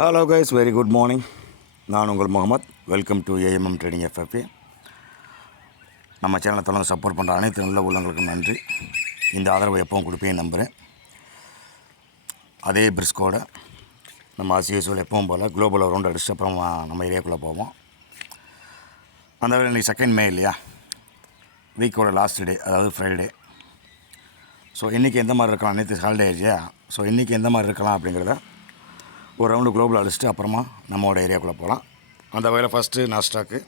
Hello guys very good morning நான் உங்கள் Mohammed. Welcome to AMM trading FFA நம்ம சேனலை தொடர்ந்து சப்போர்ட் பண்ணுற அனைத்து நல்ல உள்ளங்களுக்கும் நன்றி. இந்த ஆதரவை எப்பவும் கொடுப்பேன் நம்புகிறேன் அதே பிரிஸ்கோட நம்ம as எப்பவும் போல் குளோபல் ரவுண்ட் அடிச்சுட்டு அப்புறம் நம்ம ஏரியாக்குள்ளே போவோம். அந்த வேலை இன்றைக்கி செகண்ட் மே இல்லையா? வீக்கோட லாஸ்ட் டே அதாவது ஃப்ரைடே ஸோ இன்றைக்கி எந்த மாதிரி இருக்கலாம்? நேற்று ஹாலிடே இல்லையா? ஸோ இன்றைக்கி எந்த மாதிரி இருக்கலாம் அப்படிங்கிறத ஒரு ரவுண்டு குளோபல் அடிச்சுட்டு அப்புறமா நம்மளோட ஏரியாக்குள்ளே போகலாம். அந்த வகையில் ஃபஸ்ட்டு நாஸ்டாக்கு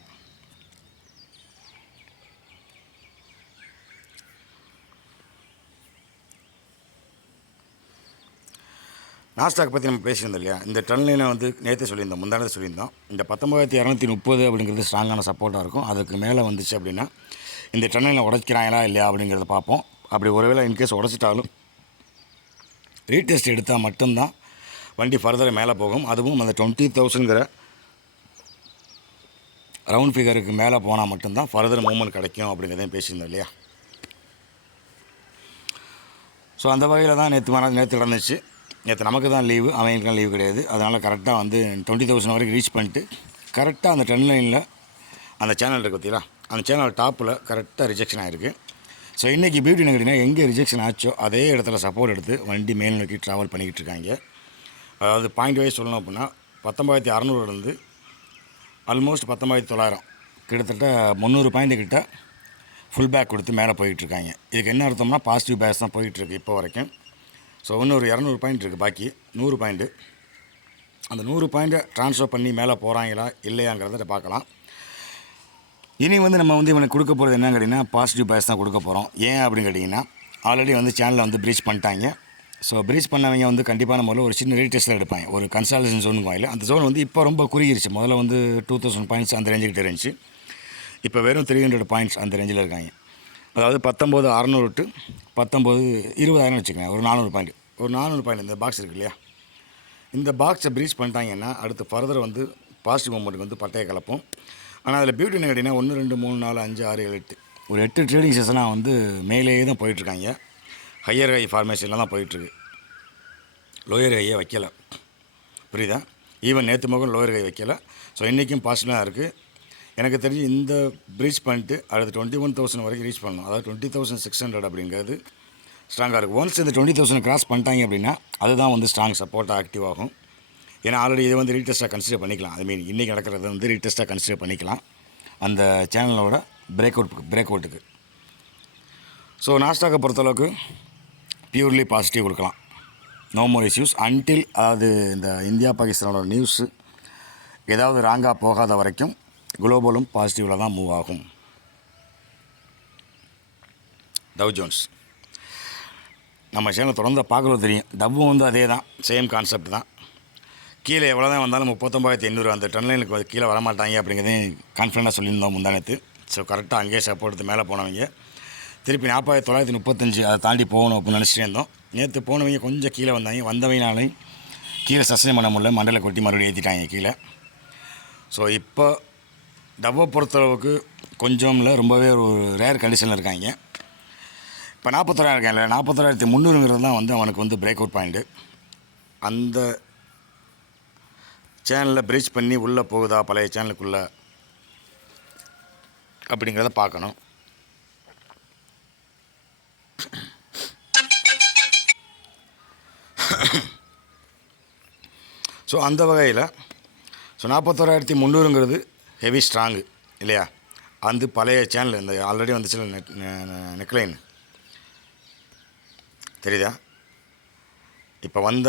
நாஸ்டாக் பற்றி நம்ம பேசியிருந்தோம் இல்லையா? இந்த டன்லைனை வந்து நேற்று சொல்லியிருந்தோம் முந்தானத்தை சொல்லியிருந்தோம். இந்த பத்தொம்பதாயிரத்தி இரநூத்தி முப்பது அப்படிங்கிறது ஸ்ட்ராங்கான சப்போர்ட்டாக இருக்கும். அதுக்கு மேலே வந்துச்சு அப்படின்னா இந்த டன்லைனை உடைக்கிறாங்களா இல்லையா அப்படிங்கிறத பார்ப்போம். அப்படி ஒருவேளை இன்கேஸ் உடச்சிட்டாலும் ரீடெஸ்ட் எடுத்தால் மட்டும்தான் வண்டி ஃபர்தராக மேலே போகும். அதுவும் அந்த டுவெண்ட்டி தௌசண்ட்ங்கிற ரவுண்ட் ஃபிகருக்கு மேலே போனால் மட்டும்தான் ஃபர்தர் மூவ்மெண்ட் கிடைக்கும் அப்படிங்கிறதையும் பேசியிருந்தோம் இல்லையா? ஸோ அந்த வகையில் தான் நேற்று மன நேற்று நடந்துச்சு. நேற்று நமக்கு தான் லீவு அவங்களுக்குலாம் லீவு கிடையாது. அதனால் கரெக்டாக வந்து டுவெண்ட்டி தௌசண்ட் வரைக்கும் ரீச் பண்ணிட்டு கரெக்டாக அந்த டென் லைனில் அந்த சேனல் இருக்குது பார்த்தீங்களா அந்த சேனல் டாப்பில் கரெக்டாக ரிஜெக்ஷன் ஆகிருக்கு ஸோ இன்றைக்கி பியூட்டி கேட்டிங்கன்னா எங்கே ரிஜெக்ஷன் ஆச்சோ அதே இடத்துல சப்போர்ட் எடுத்து வண்டி மேல் நோக்கி ட்ராவல் பண்ணிக்கிட்டு இருக்காங்க. அதாவது பாயிண்ட் வைஸ் சொல்லணும் அப்படின்னா பத்தொம்பதாயிரத்தி அறநூறுலேருந்து ஆல்மோஸ்ட் பத்தொம்பதாயிரத்தி தொள்ளாயிரம். கிட்டத்தட்ட முந்நூறு பாயிண்ட் கிட்ட ஃபுல் பேக் கொடுத்து மேலே போயிட்டுருக்காங்க. இதுக்கு என்ன அர்த்தம்னா பாசிட்டிவ் பேஸ் தான் போயிட்டுருக்கு இப்போ வரைக்கும். ஸோ இன்னொரு இரநூறு பாயிண்ட் இருக்குது பாக்கி நூறு பாயிண்ட்டு அந்த நூறு பாயிண்ட்டை ட்ரான்ஸ்ஃபர் பண்ணி மேலே போகிறாங்களா இல்லையாங்கிறத பார்க்கலாம். இனி வந்து நம்ம வந்து இவனுக்கு கொடுக்க போகிறது என்னன்னு கேட்டிங்கன்னா பாசிட்டிவ் பேஸ் தான் கொடுக்க போகிறோம் ஏன் அப்படின்னு கேட்டிங்கன்னா ஆல்ரெடி வந்து சேனலில் வந்து ப்ரீச் பண்ணிட்டாங்க. ஸோ ப்ரீச் பண்ணவங்க வந்து கண்டிப்பான முதல்ல ஒரு சின்ன ரீடெஸ்ட்டில் எடுப்பாங்க ஒரு கன்சல்டேஷன் ஜோன் வாயில். அந்த ஜோன் வந்து இப்போ ரொம்ப குறுகிருச்சு. முதல்ல வந்து டூ தௌசண்ட் பாயிண்ட்ஸ் அந்த ரேஞ்சுக்கிட்ட இருந்துச்சு இப்போ வெறும் த்ரீ ஹண்ட்ரட் பாயிண்ட்ஸ் அந்த ரேஞ்சில் இருக்காங்க. அதாவது பத்தொம்போது அறநூறு டு பத்தொம்போது இருபதாயிரம் வச்சுக்கோங்க ஒரு நானூறு பாயிண்ட் ஒரு நானூறு பாயிண்ட் இந்த பாக்ஸ் இருக்கு இல்லையா? இந்த பாக்ஸை ப்ரீச் பண்ணிட்டாங்கன்னா அடுத்து ஃபர்தர் வந்து பாசிட்டிவ் மூமெண்ட்டுக்கு வந்து பட்டையை கலப்போம். ஆனால் அதில் பியூட்டி என்ன கேட்டிங்கன்னா ஒன்று ரெண்டு மூணு நாலு அஞ்சு ஆறு ஏழு எட்டு. ஒரு எட்டு ட்ரேடிங் செஷனாக வந்து மேலேயே தான் போயிட்டுருக்காங்க ஹையர் ஹை ஃபார்மேஷனில் தான் போயிட்டுருக்கு. லோயர் ஹையை வைக்கலை. புரியுதா? ஈவன் நேற்று மகன் லோயர் ஹை வைக்கலை. ஸோ இன்றைக்கும் பாசிட்டிவாக இருக்குது எனக்கு தெரிஞ்சு இந்த ப்ரீச் பண்ணிட்டு அடுத்து டுவெண்ட்டி ஒன் தௌசண்ட் வரைக்கும் ரீச் பண்ணணும் அதாவது டுவெண்ட்டி தௌசண்ட் சிக்ஸ் ஹண்ட்ரட் அப்படிங்கிறது ஸ்ட்ராங்காக இருக்கும் ஒன்ஸ் இந்த டுவெண்ட்டி தௌசண்ட் கிராஸ் பண்ணிட்டாங்க அப்படின்னா அதுதான் வந்து ஸ்ட்ராங் சப்போர்ட்டாக ஆக்டிவ் ஆகும். ஏன்னா ஆல்ரெடி இதை வந்து ரீடெஸ்ட்டாக கன்சிடர் பண்ணிக்கலாம். ஐ மீன் இன்றைக்கி நடக்கிறத வந்து ரீடெஸ்ட்டாக கன்சிடர் பண்ணிக்கலாம். அந்த சேனலோட பிரேக் அவுட் பிரேக் அவுட்டுக்கு ஸோ நாஸ்டாக்கை பொறுத்தளவுக்கு பியூர்லி பாசிட்டிவ் கொடுக்கலாம். நோ மோர் இஷ்யூஸ் அன்டில் அதாவது இந்த இந்தியா பாகிஸ்தானோட நியூஸு ஏதாவது ராங்காக போகாத வரைக்கும் குளோபலும் பாசிட்டிவில் தான் மூவ் ஆகும். டவ் ஜோன்ஸ் நம்ம சேனல் தொடர்ந்து பார்க்குறது தெரியும். டவ்வும் வந்து அதே தான். சேம் கான்செப்ட் தான். கீழே எவ்வளோ தான் வந்தாலும் முப்பத்தொம்பதாயிரத்தி எண்ணூறு அந்த டன்லைனுக்கு கீழே வரமாட்டாங்க அப்படிங்கிறதையும் கான்ஃபிடெண்ட்டாக சொல்லியிருந்தோம் முந்தானத்து ஸோ கரெக்டாக அங்கேயே சப்போர்ட் மேலே போனவங்க. திருப்பி நாற்பதாயிரத்தி தொள்ளாயிரத்தி முப்பத்தஞ்சு அதை தாண்டி போகணும் அப்படின்னு நினச்சிட்டே இருந்தோம். நேற்று போனவங்க கொஞ்சம் கீழே வந்தாங்க. வந்தவங்கனாலையும் கீழே சஸ்டைன் பண்ண முடியல மண்டலை கொட்டி மறுபடியும் ஏற்றிட்டாங்க கீழே. ஸோ இப்போ டவ்வை பொறுத்தளவுக்கு கொஞ்சம் இல்லை ரொம்பவே ஒரு ரேர் கண்டிஷனில் இருக்காங்க. இப்போ நாற்பத்தொராயிரம் இருக்காங்கல்ல நாற்பத்தொராயிரத்தி முந்நூறுங்கிறது தான் வந்து அவனுக்கு வந்து பிரேக் அவுட் பாயிண்ட்டு அந்த சேனலில் ப்ரீச் பண்ணி உள்ளே போகுதா? பழைய சேனலுக்குள்ளே அப்படிங்கிறத பார்க்கணும். ஸோ அந்த வகையில் ஸோ நாற்பத்தோராயிரத்தி முந்நூறுங்கிறது ஹெவி ஸ்ட்ராங்கு இல்லையா? அந்த பழைய சேனல் இந்த ஆல்ரெடி வந்துச்சுல நெட் நெக்லைன். தெரியுதா? இப்போ வந்த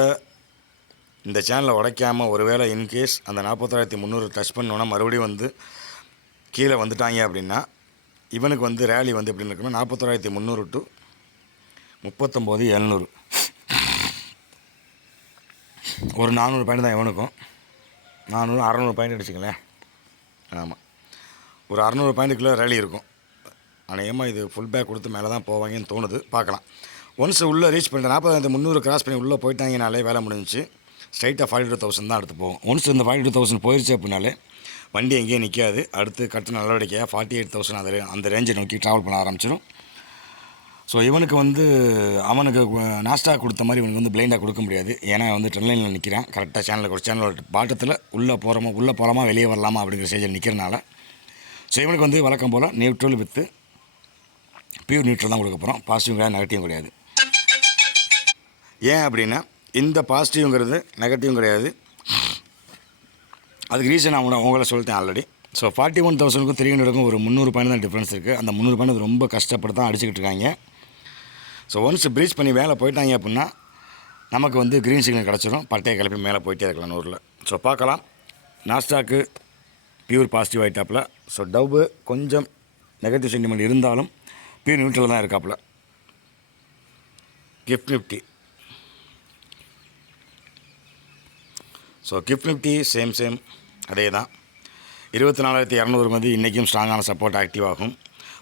இந்த சேனலை உடைக்காமல் ஒருவேளை இன்கேஸ் அந்த நாற்பத்தோராயிரத்தி முந்நூறு டச் பண்ணோன்னா மறுபடியும் வந்து கீழே வந்துட்டாங்க அப்படின்னா இவனுக்கு வந்து ரேலி வந்து எப்படி இருக்குன்னா நாற்பத்தோராயிரத்தி முந்நூறு டு முப்பத்தொம்போது எழுநூறு. ஒரு நானூறு பாயிண்ட் தான் இவனுக்கும். நானூறு அறநூறு பாயிண்ட் அடிச்சுங்களேன் ஆமாம் ஒரு அறநூறு பாயிண்ட்டுக்குள்ளே ரேலி இருக்கும். அநேகமாக இது ஃபுல் பேக் கொடுத்து மேலே தான் போவாங்கன்னு தோணுது. பார்க்கலாம். ஒன்ஸ் உள்ளே ரீச் பண்ணிட்டு நாற்பதாயிரத்து முந்நூறு கிராஸ் பண்ணி உள்ளே போயிட்டாங்கனாலே வேலை முடிஞ்சிச்சு. ஸ்ட்ரைட்டாக ஃபார்ட்டி டூ தௌசண்ட் தான் அடுத்து போகும். ஒன்ஸ் இந்த ஃபார்ட்டி டூ தௌசண்ட் போயிடுச்சு அப்படின்னாலே வண்டி எங்கேயும் நிற்காது அடுத்து கட்ட நடவடிக்கையாக ஃபார்ட்டி எயிட் தௌசண்ட் அந்த அந்த ரேஞ்சை நோக்கி ட்ராவல் பண்ண ஆரம்பிச்சிடும் ஸோ இவனுக்கு வந்து அவனுக்கு நாஸ்டா கொடுத்த மாதிரி இவனுக்கு வந்து பிளைண்டாக கொடுக்க முடியாது. ஏன்னா வந்து ட்ரெயின் லைனில் நிற்கிறான் கரெக்டாக சேனலில் ஒரு சேனலோட பாட்டத்தில் உள்ளே போகிறோமா உள்ளே போகலாமா வெளியே வரலாமா அப்படிங்கிற ஸ்டேஜில் நிற்கிறனால ஸோ இவனுக்கு வந்து வழக்கம் போல் நியூட்ரல் வித்து பியூர் நியூட்ரல் தான் கொடுக்க போகிறோம் பாசிட்டிவ் கிடையாது நெகட்டிவ் கிடையாது. ஏன் அப்படின்னா இந்த பாசிட்டிவ்ங்கிறது நெகட்டிவ் கிடையாது. அதுக்கு ரீசன் நான் உங்களை- உங்களை சொல்லிட்டேன் ஆல்ரெடி ஸோ ஃபார்ட்டி ஒன் தௌசண்ட்க்கும் த்ரீ ஹண்ட்ரடுக்கும் ஒரு முந்நூறு பாயிண்ட் தான் டிஃப்ரென்ஸ் இருக்குது அந்த முந்நூறு பாயிண்ட் ரொம்ப கஷ்டப்பட்டு தான் அடிச்சுக்கிட்டு இருக்காங்க. ஸோ ஒன்ஸ் ப்ரீச் பண்ணி மேலே போயிட்டாங்க அப்படின்னா நமக்கு வந்து க்ரீன் சிக்னல் கிடச்சிடும் பட்டையை கிளப்பி மேலே போயிட்டே இருக்கலாம் நூறில். ஸோ பார்க்கலாம். நாஸ்டாக்கு பியூர் பாசிட்டிவ் ஆகிட்டாப்பில் ஸோ டவ்வு கொஞ்சம் நெகட்டிவ் சென்டிமெண்ட் இருந்தாலும் பியூர் நியூட்ரல் தான் இருக்காப்புல. GIFT Nifty so GIFT Nifty same same அதே தான் இருபத்தி நாலாயிரத்தி இரநூறு வந்து இன்றைக்கும் ஸ்ட்ராங்கான சப்போர்ட் ஆக்டிவ் ஆகும்.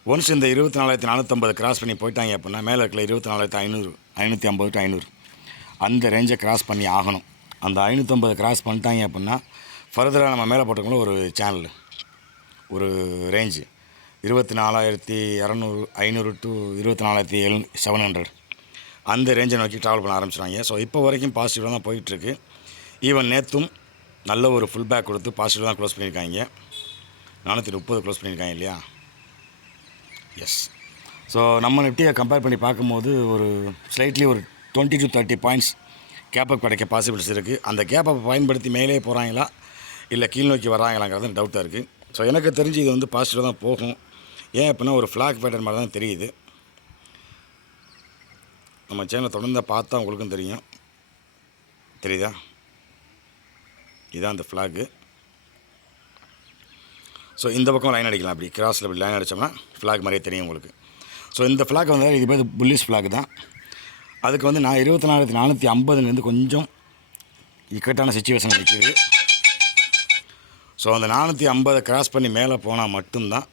ஒன்ஸ் இந்த இருபத்தி நாலாயிரத்தி நானூற்றம்பது கிராஸ் பண்ணி போயிட்டாங்க அப்படின்னா மேலே இருக்கிற இருபத்தி நாலாயிரத்தி ஐநூறு ஐநூற்றி ஐம்பது டு ஐநூறு. அந்த ரேஞ்சை கிராஸ் பண்ணி ஆகணும். அந்த ஐநூற்றம்பது கிராஸ் பண்ணிட்டாங்க அப்படின்னா ஃபர்தராக நம்ம மேலே போட்டுக்கணும் ஒரு சேனல் ஒரு ரேஞ்சு இருபத்தி நாலாயிரத்தி இரநூறு ஐநூறு டு இருபத்தி நாலாயிரத்தி எழு செவன் ஹண்ட்ரட் அந்த ரேஞ்சை நோக்கி ட்ராவல் பண்ண ஆரம்பிச்சிடுவாங்க ஸோ இப்போ வரைக்கும் பாசிட்டிவாக தான் போயிட்டுருக்கு ஈவன் நேற்றும் நல்ல ஒரு ஃபுல் பேக் கொடுத்து பாசிட்டிவ் தான் க்ளோஸ் பண்ணியிருக்காங்க நானூற்றி முப்பது க்ளோஸ் பண்ணியிருக்காங்க இல்லையா? எஸ் ஸோ நம்ம நிஃப்டியை கம்பேர் பண்ணி பார்க்கும்போது ஒரு ஸ்லைட்லி ஒரு twenty to thirty points gap up கிடைக்க பாசிபிலிட்டிஸ் இருக்குது அந்த கேப்பை பயன்படுத்தி மேலே போகிறாங்களா இல்லை கீழ் நோக்கி வராங்களாங்கிறது டவுட்டாக இருக்குது ஸோ எனக்கு தெரிஞ்சு இது வந்து பாசிட்டிவாக தான் போகும். ஏன் அப்படின்னா ஒரு ஃப்ளாக் பேட்டர்ன் மாதிரி தான் தெரியுது. நம்ம சேனலை தொடர்ந்து பார்த்தா உங்களுக்கும் தெரியும். தெரியுதா? இதுதான் அந்த ஃப்ளாகு ஸோ இந்த பக்கம் லைன் அடிக்கலாம். அப்படி கிராஸில் இப்படி லைன் அடித்தோம்னா ஃப்ளாக் மாதிரியே தெரியும் உங்களுக்கு. ஸோ இந்த ஃப்ளாக் வந்து இது பேர் புல்லிஷ் ஃப்ளாக் தான். அதுக்கு வந்து நான் இருபத்தி நாலாயிரத்தி நானூற்றி ஐம்பதுலேருந்து கொஞ்சம் இக்கட்டான சுச்சுவேஷன் நிற்கிது ஸோ அந்த நானூற்றி ஐம்பதை கிராஸ் பண்ணி மேலே போனால் மட்டும்தான்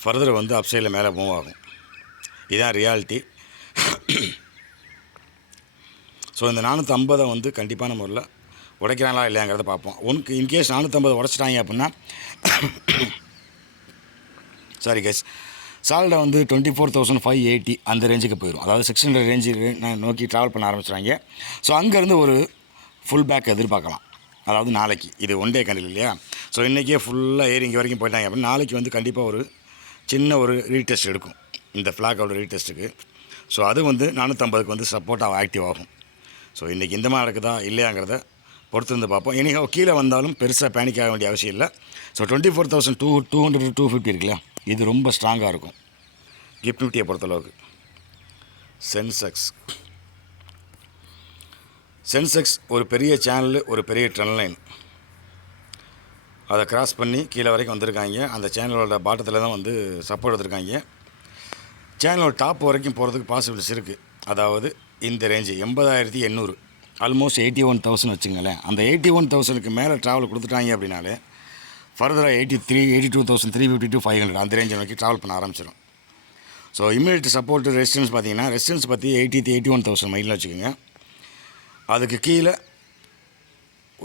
ஃபர்தர் வந்து அப்சைடில் மேலே மூவ் ஆகும். இதுதான் ரியாலிட்டி ஸோ இந்த நானூற்றி ஐம்பதை வந்து கண்டிப்பான முறையில் உடைக்கிறாங்களா இல்லையாங்கிறத பார்ப்போம். உனக்கு இன்கேஸ் நானூற்றம்பது உடச்சிட்டாங்க அப்படின்னா சாரி கேஸ் சால்டை வந்து twenty four thousand five eighty அந்த ரேஞ்சுக்கு போயிடும் அதாவது சிக்ஸ் ஹண்ட்ரட் ரேஞ்சு நோக்கி ட்ராவல் பண்ண ஆரம்பிச்சிட்டாங்க. ஸோ அங்கேருந்து ஒரு ஃபுல் பேக் எதிர்பார்க்கலாம். அதாவது நாளைக்கு. இது ஒன் டே கண்டில் இல்லையா? ஸோ இன்றைக்கே ஃபுல்லாக ஏறி இங்கே வரைக்கும் போயிட்டாங்க. அப்படின்னா நாளைக்கு வந்து கண்டிப்பாக ஒரு சின்ன ஒரு ரீடெஸ்ட் எடுக்கும். இந்த ஃப்ளாகோட ரீடெஸ்ட்டுக்கு ஸோ அது வந்து நானூற்றம்பதுக்கு வந்து சப்போர்ட்டாக ஆக்டிவ் ஆகும். ஸோ இன்றைக்கி இந்த மாதிரி நடக்குதா? இல்லையாங்கிறத பொறுத்திருந்து பார்ப்போம். இனி கீழே வந்தாலும் பெருசாக பேனிக் ஆக வேண்டிய அவசியம் இல்லை. So twenty four thousand two two hundred to fifty இருக்குல்ல? இது ரொம்ப ஸ்ட்ராங்காக இருக்கும். கிஃப்ட் பொறுத்தளவுக்கு. சென்செக்ஸ் சென்செக்ஸ் ஒரு பெரிய சேனல் ஒரு பெரிய ட்ரெண்ட் லைன் அதை கிராஸ் பண்ணி கீழே வரைக்கும் வந்திருக்காங்க. அந்த சேனலோட பாட்டத்தில் தான் வந்து சப்போர்ட் எடுத்திருக்காங்க. சேனலோட டாப் வரைக்கும் போகிறதுக்கு பாசிபிலிட்டிஸ் இருக்குது அதாவது இந்த ரேஞ்சு எண்பதாயிரத்தி எண்ணூறு. ஆல்மோஸ்ட் எயிட்டி ஒன் தௌசண்ட் வச்சுங்களேன் அந்த எயிட்டி ஒன் தௌசண்ட்க்கு மேலே ட்ராவல் கொடுத்துட்டாங்க அப்படின்னாலே ஃபர்தராக eighty three eighty two thousand three fifty to five hundred அந்த ரேஞ்ச் வரைக்கும் ட்ராவல் பண்ண ஆரம்பிச்சிடும் ஸோ இமீடியட் சப்போர்ட் ரெசிஸ்டன்ஸ் பார்த்தீங்கன்னா ரெசிஸ்டன்ஸ் பற்றி எயிட்டி எயிட்டி ஒன் தௌசண்ட் மைலில் வச்சுக்கோங்க. அதுக்கு கீழே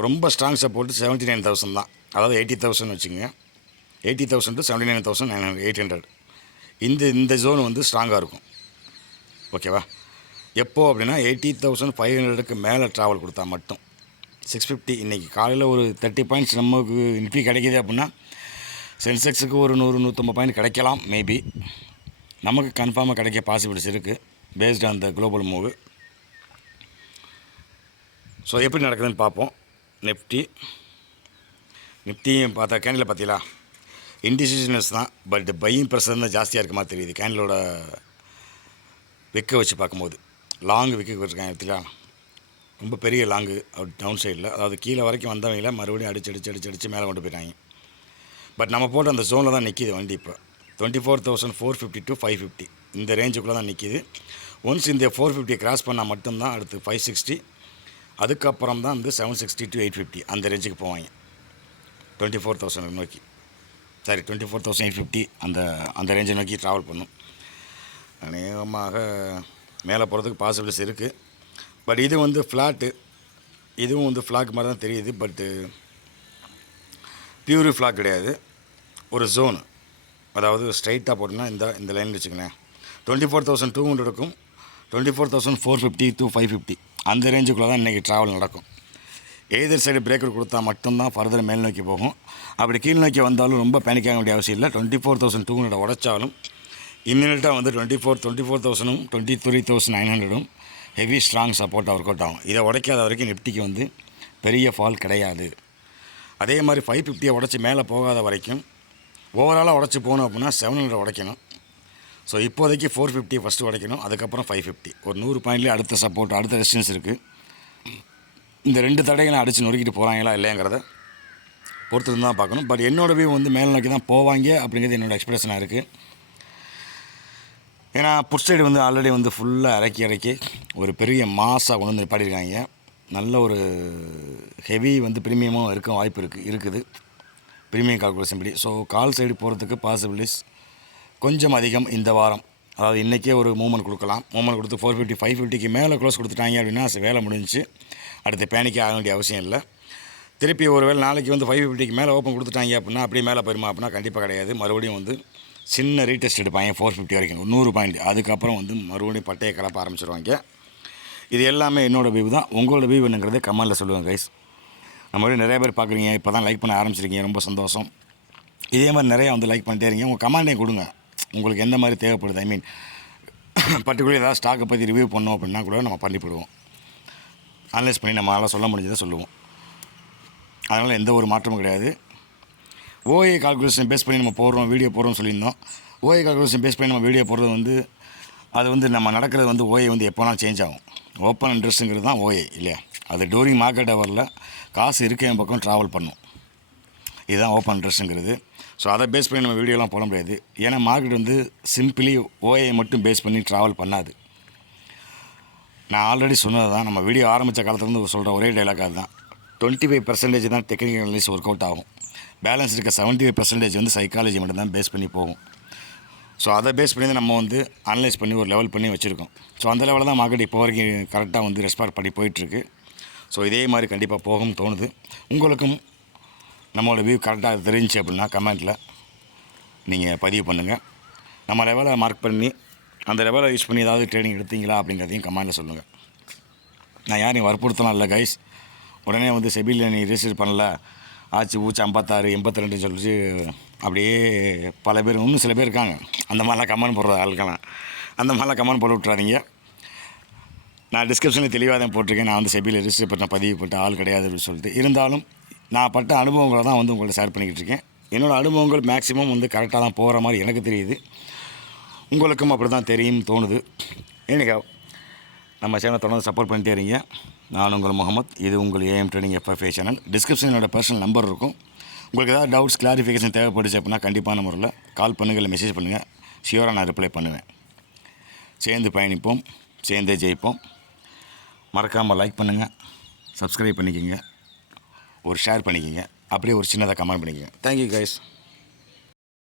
ரொம்ப strong support seventy nine thousand தான். அதாவது எயிட்டி தௌசண்ட் வச்சுக்கோங்க. Eighty thousand to seventy nine thousand nine hundred eight hundred இந்த இந்த ஜோன் வந்து ஸ்ட்ராங்காக இருக்கும். ஓகேவா எப்போது அப்படின்னா எயிட்டி தௌசண்ட் ஃபைவ் ஹண்ட்ரடுக்கு மேலே ட்ராவல் கொடுத்தா மட்டும். சிக்ஸ் ஃபிஃப்டி இன்றைக்கி காலையில் ஒரு தேர்ட்டி பாயிண்ட்ஸ் நமக்கு நிஃப்டி கிடைக்கிது அப்படின்னா சென்செக்ஸுக்கு ஒரு நூறு நூற்றம்பது பாயிண்ட் கிடைக்கலாம் மேபி நமக்கு கன்ஃபார்மாக கிடைக்க பாசிபிலிட்டிஸ் இருக்குது based on the global move so எப்படி நடக்குதுன்னு பார்ப்போம். நிஃப்டி நிஃப்டியும் பார்த்தா கேண்டில் பார்த்தீங்களா? இன்டிசிஷனஸ் தான் பட் பையிங் ப்ரெஷர் தான் ஜாஸ்தியாக இருக்க மாதிரி தெரியுது. கேண்டிலோட விற்க வச்சு பார்க்கும்போது. லாங் விற்க வச்சுருக்காங்க பார்த்தீங்களா? ரொம்ப பெரிய லாங்கு டவுன் சைடில். அதாவது கீழே வரைக்கும் வந்தவங்கள மறுபடியும் அடிச்சு அடிச்சு அடிச்சு அடிச்சு மேலே கொண்டு போயிட்டாங்க. பட் நம்ம போட்ட அந்த ஜோனில் தான் நிற்கிது வண்டி இப்போ. Twenty four thousand four fifty to five fifty இந்த ரேஞ்சுக்குள்ளே தான் நிற்கிது ஒன்ஸ் இந்த ஃபோர் ஃபிஃப்டி கிராஸ் பண்ணால் மட்டும்தான் அடுத்து ஃபைவ் சிக்ஸ்டி அதுக்கப்புறம் தான் வந்து seven sixty to eight fifty அந்த ரேஞ்சுக்கு போவாங்க. டுவெண்ட்டி ஃபோர் தௌசண்ட் நோக்கி. Sorry twenty four thousand eight fifty அந்த அந்த ரேஞ்சை நோக்கி ட்ராவல் பண்ணும். அநேகமாக மேலே போகிறதுக்கு பாசிபிலிட்டிஸ் இருக்குது பட் இது வந்து ஃப்ளாட்டு இதுவும் வந்து ஃப்ளாக் மாதிரி தான் தெரியுது. பட்டு பியூர் ஃப்ளாக் கிடையாது. ஒரு ஜோனு அதாவது ஸ்ட்ரைட்டாக போட்டோன்னா இந்த இந்த லைன் வச்சுக்கோங்களேன். Twenty four thousand two ஹண்ட்ரடுக்கும் twenty four thousand four fifty to five fifty அந்த ரேஞ்சுக்குள்ளே தான் இன்றைக்கி ட்ராவல் நடக்கும். எதிர் சைடு பிரேக்கர் கொடுத்தா மட்டும்தான் ஃபர்தர் மேல் நோக்கி போகும். அப்படி கீழ் நோக்கி வந்தாலும் ரொம்ப பேனிக் ஆக வேண்டிய அவசியம் இல்லை. Twenty four thousand two hundred உடச்சாலும் இம்மிடியட்டாக வந்து டுவெண்ட்டி ஃபோர் டுவெண்ட்டி ஃபோர் தௌசண்டும் டுவெண்ட்டி த்ரீ தௌசண்ட் நைன் ஹண்ட்ரடும் ஹெவி ஸ்ட்ராங் சப்போர்ட்டாக ஒர்க் அவுட் ஆகும். இதை உடைக்காத வரைக்கும் நிஃப்டிக்கு வந்து பெரிய ஃபால் கிடையாது. அதே மாதிரி ஃபைவ் ஃபிஃப்டியை உடச்சி மேலே போகாத வரைக்கும் ஓவராலாக உடச்சி போகணும் அப்படின்னா செவன் ஹண்ட்ரட் உடைக்கணும். ஸோ இப்போதைக்கு ஃபோர் ஃபிஃப்டி ஃபஸ்ட்டு உடைக்கணும். அதுக்கப்புறம் ஃபைவ் ஃபிஃப்டி ஒரு நூறு பாயிண்ட்லேயே அடுத்த சப்போர்ட் அடுத்த ரெசிஸ்டன்ஸ் இருக்குது இந்த ரெண்டு தடைகளை அடித்து நொறுக்கிட்டு போகிறாங்களா இல்லைங்கிறத பொறுத்து தான் பார்க்கணும். பட் என்னோட வியூ வந்து மேல் நோக்கி தான் போவாங்க அப்படிங்கிறது என்னோடய எக்ஸ்பிரஷனாக இருக்குது ஏன்னா புட் சைடு வந்து ஆல்ரெடி வந்து ஃபுல்லாக இறக்கி இறக்கி ஒரு பெரிய மாஸாக கொண்டு வந்து பாடியிருக்காங்க நல்ல ஒரு ஹெவி வந்து ப்ரீமியமும் இருக்க வாய்ப்பு இருக்குது இருக்குது. ப்ரீமியம் கால்குலேஷன் படி. ஸோ கால் சைடு போகிறதுக்கு பாசிபிலிட்டிஸ் கொஞ்சம் அதிகம் இந்த வாரம். அதாவது இன்றைக்கே ஒரு மூமெண்ட் கொடுக்கலாம். மூமெண்ட் கொடுத்து ஃபோர் ஃபிஃப்டி ஃபைவ் ஃபிஃப்டிக்கு மேலே க்ளோஸ் கொடுத்துட்டாங்க அப்படின்னா வேலை முடிஞ்சுச்சு. அடுத்து பேனிக் ஆக வேண்டிய அவசியம் இல்லை. திருப்பி ஒரு வேளை நாளைக்கு வந்து ஃபைவ் ஃபிஃப்டிக்கு மேலே ஓப்பன் கொடுத்துட்டாங்க அப்படின்னா அப்படியே மேலே போயிருமா அப்படின்னா கண்டிப்பாக கிடையாது. மறுபடியும் வந்து சின்ன ரீடெஸ்ட் எடுப்பாங்க ஃபோர் ஃபிஃப்டி வரைக்கும். நூறு பாயிண்ட் அதுக்கப்புறம் வந்து மறுபடியும் பட்டையை கலப்ப ஆரம்பிச்சிருவாங்க. இது எல்லாமே என்னோடய வியூ தான். உங்களோட வியூ என்னங்கிறது கமெண்டில் சொல்லுவேன் கைஸ் நம்ம நிறைய பேர் பார்க்குறீங்க. இப்போ தான் லைக் பண்ண ஆரம்பிச்சிருக்கீங்க. ரொம்ப சந்தோஷம். இதே மாதிரி நிறையா வந்து லைக் பண்ணிட்டே இருக்கீங்க. உங்கள் கமெண்டே கொடுங்க. உங்களுக்கு எந்த மாதிரி தேவைப்படுது? ஐ மீன் பர்டிகுலர் ஏதாவது ஸ்டாக்கை பற்றி ரிவ்யூ பண்ணோம் அப்படின்னா கூட நம்ம பண்ணிவிடுவோம் அனலைஸ் பண்ணி நம்மளால் சொல்ல முடிஞ்சதை சொல்லுவோம். அதனால் எந்த ஒரு மாற்றமும் கிடையாது. ஓஏ கால்குலேஷன் பேஸ் பண்ணி நம்ம போடுறோம் வீடியோ போடுறோம்னு சொல்லியிருந்தோம். ஓஏ கால்குலேஷன் பேஸ் பண்ணி நம்ம வீடியோ போடுறது வந்து அது வந்து நம்ம நடக்கிறது வந்து ஓஏ வந்து எப்போனா சேஞ்ச் ஆகும். ஓப்பன் இன்ட்ரெஸ்ட்டுங்கிறது தான் ஓஏ இல்லையா? அது டூரிங் மார்க்கெட் ஹவரில் காசு இருக்க என் பக்கம் ட்ராவல் பண்ணும். இதுதான் ஓப்பன் இன்ட்ரெஸ்ட்டுங்கிறது ஸோ அதை பேஸ் பண்ணி நம்ம வீடியோலாம் போட முடியாது. ஏன்னா மார்க்கெட் வந்து சிம்பிளி ஓஏ மட்டும் பேஸ் பண்ணி ட்ராவல் பண்ணாது. நான் ஆல்ரெடி சொன்னது தான். நம்ம வீடியோ ஆரம்பித்த காலத்துலேருந்து சொல்கிற ஒரே டைலாக் அதுதான். டுவெண்ட்டி ஃபைவ் பர்சன்டேஜ் தான் டெக்னிக்கல் அனலிஸ் ஒர்க் அவுட் ஆகும். பேலன்ஸ் இருக்க செவன்ட்டி பர்சன்டேஜ் வந்து சைக்காலஜி மட்டும் தான் பேஸ் பண்ணி போகும். ஸோ அதை பேஸ் பண்ணி தான் நம்ம வந்து அனலைஸ் பண்ணி ஒரு லெவல் பண்ணி வச்சுருக்கோம். ஸோ அந்த லெவலில் தான் மார்க்கெட் இப்போ வரைக்கும் கரெக்டாக வந்து ரெஸ்பாண்ட் பண்ணி போயிட்டுருக்கு. ஸோ இதே மாதிரி கண்டிப்பாக போகும்னு தோணுது. உங்களுக்கும் நம்மளோட வியூ கரெக்டாக தெரிஞ்சு அப்படின்னா கமெண்ட்டில் நீங்கள் பதிவு பண்ணுங்கள் நம்ம லெவலை மார்க் பண்ணி அந்த லெவலை யூஸ் பண்ணி ஏதாவது ட்ரைனிங் எடுத்தீங்களா அப்படிங்கிறதையும் கமெண்ட்டில் சொல்லுங்கள் நான் யாரையும் வற்புறுத்தலாம் இல்லை கைஸ் உடனே வந்து செபியில் நீ ரிஜிஸ்டர் பண்ணல. ஆச்சு ஊச்சு ஐம்பத்தாறு எண்பத்தி ரெண்டுன்னு சொல்லிச்சு. அப்படியே பல பேர் இன்னும் சில பேர் இருக்காங்க. அந்த மாதிரிலாம் கமெண்ட் போடுற ஆளுக்கெல்லாம் அந்த மாதிரிலாம் கமெண்ட் போட்டு விட்றாதீங்க நான் டிஸ்கிரிப்ஷனில் தெளிவாக தான் போட்டிருக்கேன். நான் வந்து செபியில் ரிஜிஸ்டர் பண்ண பதிவு பண்ண ஆள் கிடையாது அப்படின்னு சொல்லிட்டு. இருந்தாலும் நான் பட்ட அனுபவங்களை தான் வந்து உங்கள்ட்ட ஷேர் பண்ணிக்கிட்டு இருக்கேன். என்னோடய அனுபவங்கள் மேக்ஸிமம் வந்து கரெக்டாக தான் போகிற மாதிரி எனக்கு தெரியுது. உங்களுக்கும் அப்படி தான் தெரியும் தோணுது. எனக்கு நம்ம சேனலை தொடர்ந்து சப்போர்ட் பண்ணிட்டே இருங்க. நான் உங்கள் முகமது. இது உங்கள் AM training FFA channel description personal number இருக்கும். உங்களுக்கு ஏதாவது டவுட்ஸ் கிளாரிஃபிகேஷன் தேவைப்படுச்சு அப்படின்னா கண்டிப்பான முறையில் கால் பண்ணுங்கள் இல்லை மெசேஜ் பண்ணுங்கள் ஷியோராக நான் ரிப்ளை பண்ணுவேன். சேர்ந்து பயணிப்போம். சேர்ந்தே ஜெயிப்போம். மறக்காமல் லைக் பண்ணுங்கள் சப்ஸ்கிரைப் பண்ணிக்கோங்க. ஒரு ஷேர் பண்ணிக்கோங்க. அப்படியே ஒரு சின்னதாக கமெண்ட் பண்ணிக்கோங்க. Thank you guys